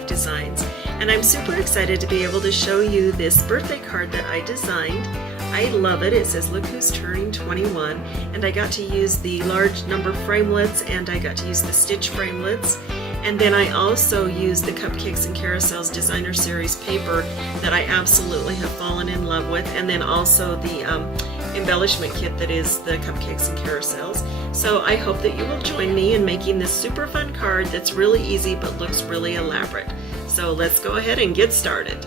Life Designs, and I'm super excited to be able to show you this birthday card that I designed. I love it. It says, "Look who's turning 21," and I got to use the large number framelits, and I got to use the stitch framelits, and then I also used the Cupcakes and Carousels Designer Series paper that I absolutely have fallen in love with, and then also the embellishment kit that is the Cupcakes and Carousels. So I hope that you will join me in making this super fun card that's really easy but looks really elaborate. So let's go ahead and get started.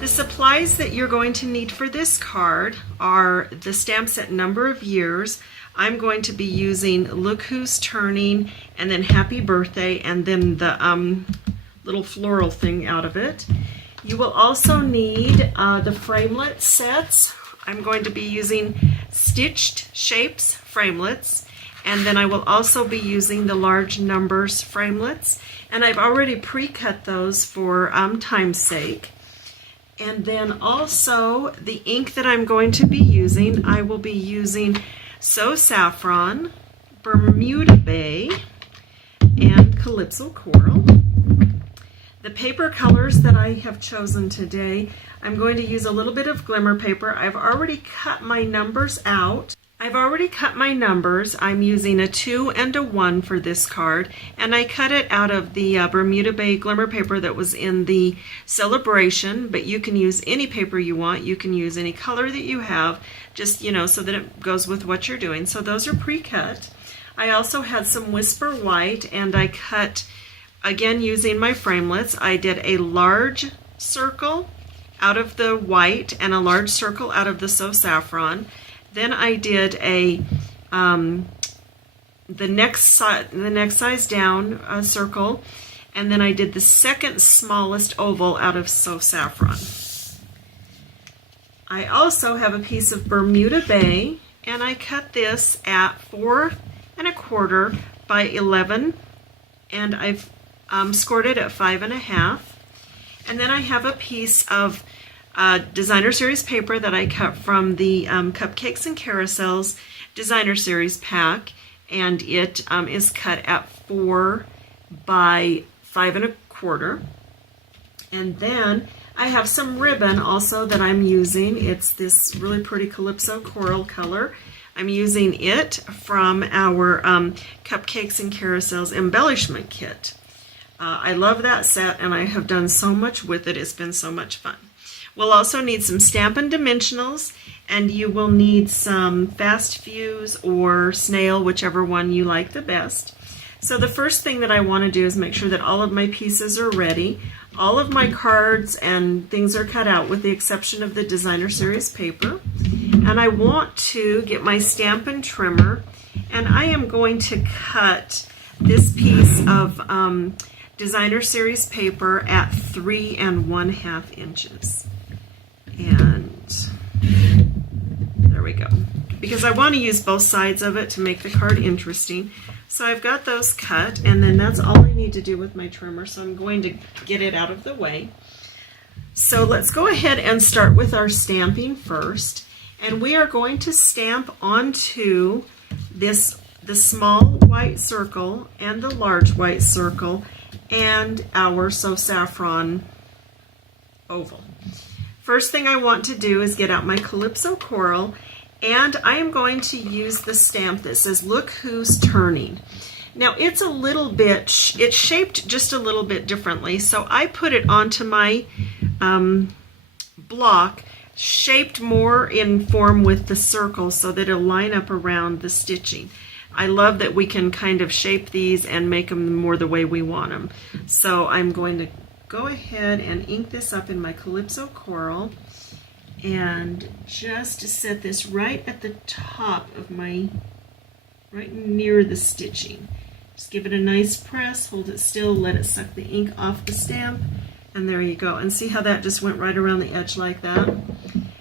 The supplies that you're going to need for this card are the stamp set number of years. I'm going to be using "Look Who's Turning" and then "Happy Birthday" and then the little floral thing out of it. You will also need the framelit sets. I'm going to be using Stitched Shapes framelits, and then I will also be using the large numbers framelits, and I've already pre-cut those for time's sake. And then also the ink that I'm going to be using, I will be using So Saffron, Bermuda Bay, and Calypso Coral. The paper colors that I have chosen today, I'm going to use a little bit of glimmer paper. I've already cut my numbers out. I'm using a 2 and a 1 for this card, and I cut it out of the Bermuda Bay glimmer paper that was in the Celebration, but you can use any paper you want. You can use any color that you have, just, you know, so that it goes with what you're doing. So those are pre-cut. I also had some Whisper White, and I cut, again using my framelits, I did a large circle out of the white and a large circle out of the So Saffron. Then I did a the next size down circle, and then I did the second smallest oval out of So Saffron. I also have a piece of Bermuda Bay, and I cut this at 4 1/4 by 11, and I've scored it at 5 1/2. And then I have a piece of Designer Series paper that I cut from the Cupcakes and Carousels Designer Series pack, and it is cut at 4 by 5 1/4. And then I have some ribbon also that I'm using. It's this really pretty Calypso Coral color. I'm using it from our Cupcakes and Carousels embellishment kit. I love that set, and I have done so much with it. It's been so much fun. We'll also need some Stampin' Dimensionals, and you will need some Fast Fuse or Snail, whichever one you like the best. So the first thing that I want to do is make sure that all of my pieces are ready. All of my cards and things are cut out with the exception of the Designer Series paper. And I want to get my Stampin' Trimmer, and I am going to cut this piece of Designer Series paper at 3 1/2 inches. And there we go. Because I want to use both sides of it to make the card interesting. So I've got those cut, and then that's all I need to do with my trimmer, so I'm going to get it out of the way. So let's go ahead and start with our stamping first. And we are going to stamp onto the small white circle and the large white circle and our So Saffron oval. First thing I want to do is get out my Calypso Coral, and I am going to use the stamp that says "Look Who's Turning." Now it's a little bit, it's shaped just a little bit differently, so I put it onto my block shaped more in form with the circle so that it'll line up around the stitching. I love that we can kind of shape these and make them more the way we want them. So I'm going to go ahead and ink this up in my Calypso Coral and just set this right at the top of my, right near the stitching. Just give it a nice press, hold it still, let it suck the ink off the stamp, and there you go. And see how that just went right around the edge like that?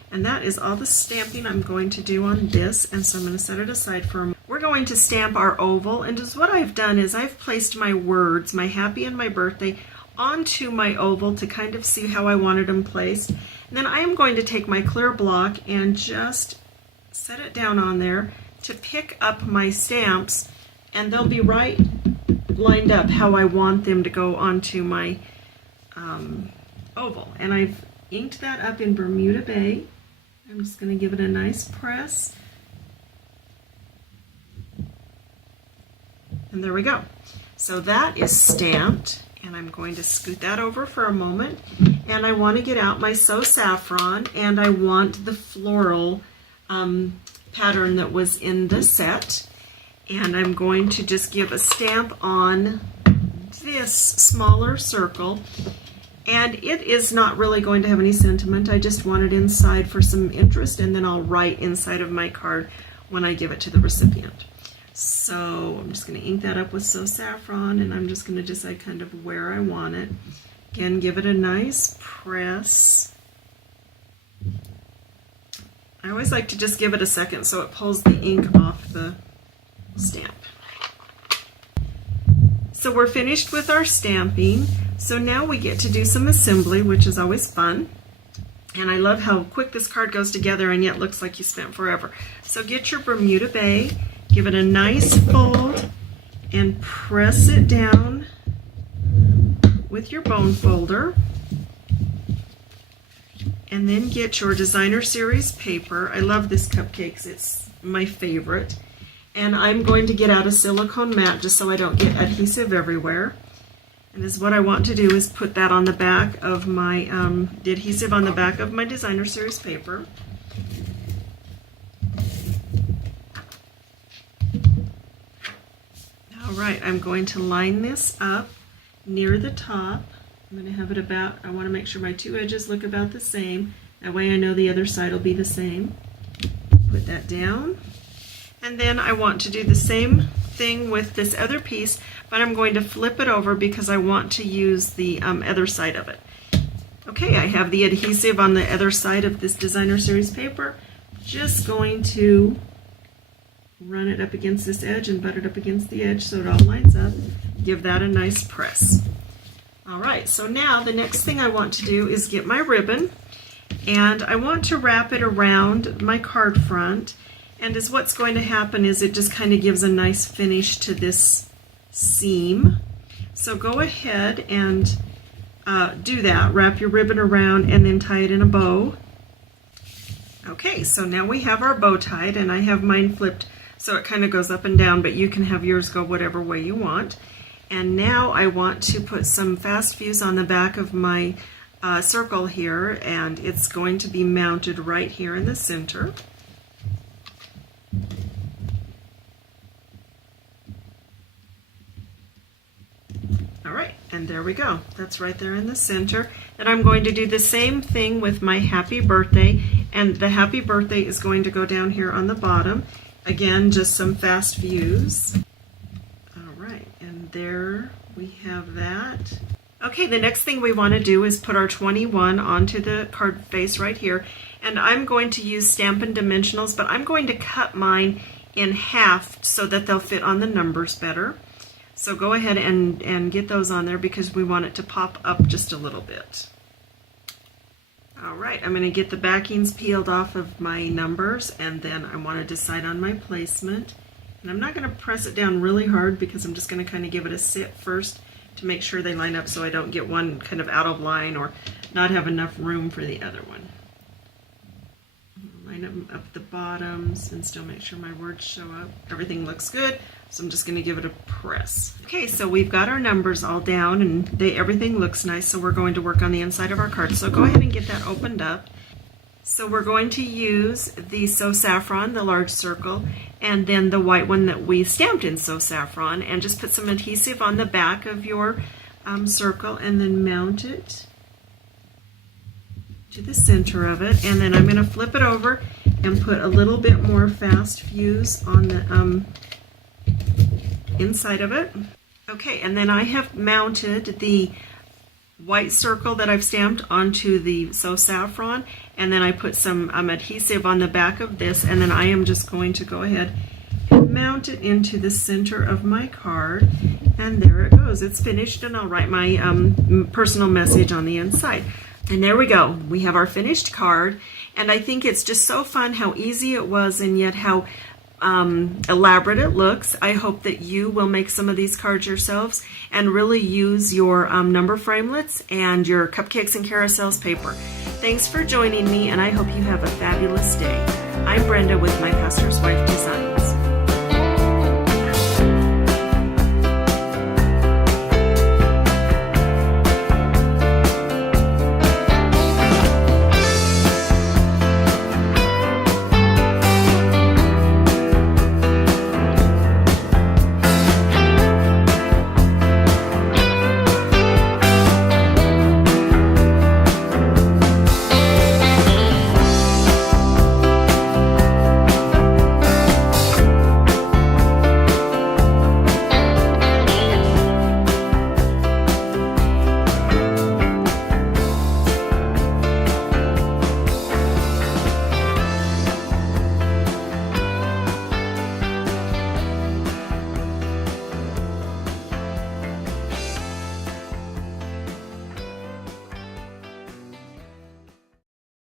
And that is all the stamping I'm going to do on this, and so I'm going to set it aside for a moment. We're going to stamp our oval, and just what I've done is I've placed my words, my happy and my birthday, onto my oval to kind of see how I wanted them placed. And then I am going to take my clear block and just set it down on there to pick up my stamps, and they'll be right lined up how I want them to go onto my oval. And I've inked that up in Bermuda Bay. I'm just going to give it a nice press. And there we go. So that is stamped, and I'm going to scoot that over for a moment. And I want to get out my So Saffron, and I want the floral pattern that was in the set. And I'm going to just give a stamp on this smaller circle. And it is not really going to have any sentiment. I just want it inside for some interest, and then I'll write inside of my card when I give it to the recipient. So I'm just going to ink that up with So Saffron, and I'm just going to decide kind of where I want it. Again, give it a nice press. I always like to just give it a second so it pulls the ink off the stamp. So we're finished with our stamping. So now we get to do some assembly, which is always fun. And I love how quick this card goes together and yet looks like you spent forever. So get your Bermuda Bay, give it a nice fold, and press it down with your bone folder. And then get your Designer Series paper. I love this cupcakes, it's my favorite. And I'm going to get out a silicone mat just so I don't get adhesive everywhere. And is what I want to do is put that on the back of my, the adhesive on the back of my Designer Series paper. All right, I'm going to line this up near the top. I'm going to have it about, I want to make sure my two edges look about the same. That way I know the other side will be the same. Put that down. And then I want to do the same thing with this other piece, but I'm going to flip it over because I want to use the other side of it. Okay, I have the adhesive on the other side of this Designer Series paper. Just going to run it up against this edge and butt it up against the edge so it all lines up. Give that a nice press. All right, so now the next thing I want to do is get my ribbon, and I want to wrap it around my card front. And as what's going to happen is it just kind of gives a nice finish to this seam. So go ahead and do that. Wrap your ribbon around and then tie it in a bow. Okay, so now we have our bow tied, and I have mine flipped so it kind of goes up and down, but you can have yours go whatever way you want. And now I want to put some fast fuse on the back of my circle here, and it's going to be mounted right here in the center. All right, and there we go. That's right there in the center. And I'm going to do the same thing with my happy birthday, and the happy birthday is going to go down here on the bottom. Again, just some fast fuse. All right, and there we have that. Okay, the next thing we want to do is put our 21 onto the card face right here. And I'm going to use Stampin' Dimensionals, but I'm going to cut mine in half so that they'll fit on the numbers better. So go ahead and get those on there because we want it to pop up just a little bit. All right, I'm going to get the backings peeled off of my numbers, and then I want to decide on my placement. And I'm not going to press it down really hard because I'm just going to kind of give it a sit first to make sure they line up so I don't get one kind of out of line or not have enough room for the other one. Line up the bottoms and still make sure my words show up. Everything looks good, so I'm just going to give it a press. Okay, so we've got our numbers all down and everything looks nice, so we're going to work on the inside of our card. So go ahead and get that opened up. So we're going to use the So Saffron, the large circle, and then the white one that we stamped in So Saffron, and just put some adhesive on the back of your circle and then mount it to the center of it. And then I'm going to flip it over and put a little bit more fast fuse on the inside of it. Okay, and then I have mounted the white circle that I've stamped onto the So Saffron, and then I put some adhesive on the back of this, and then I am just going to go ahead and mount it into the center of my card, and there it goes. It's finished, and I'll write my personal message on the inside. And there we go. We have our finished card, and I think it's just so fun how easy it was and yet how elaborate it looks. I hope that you will make some of these cards yourselves and really use your number framelits and your cupcakes and carousels paper. Thanks for joining me, and I hope you have a fabulous day. I'm Brenda with My Pastor's Wife Design.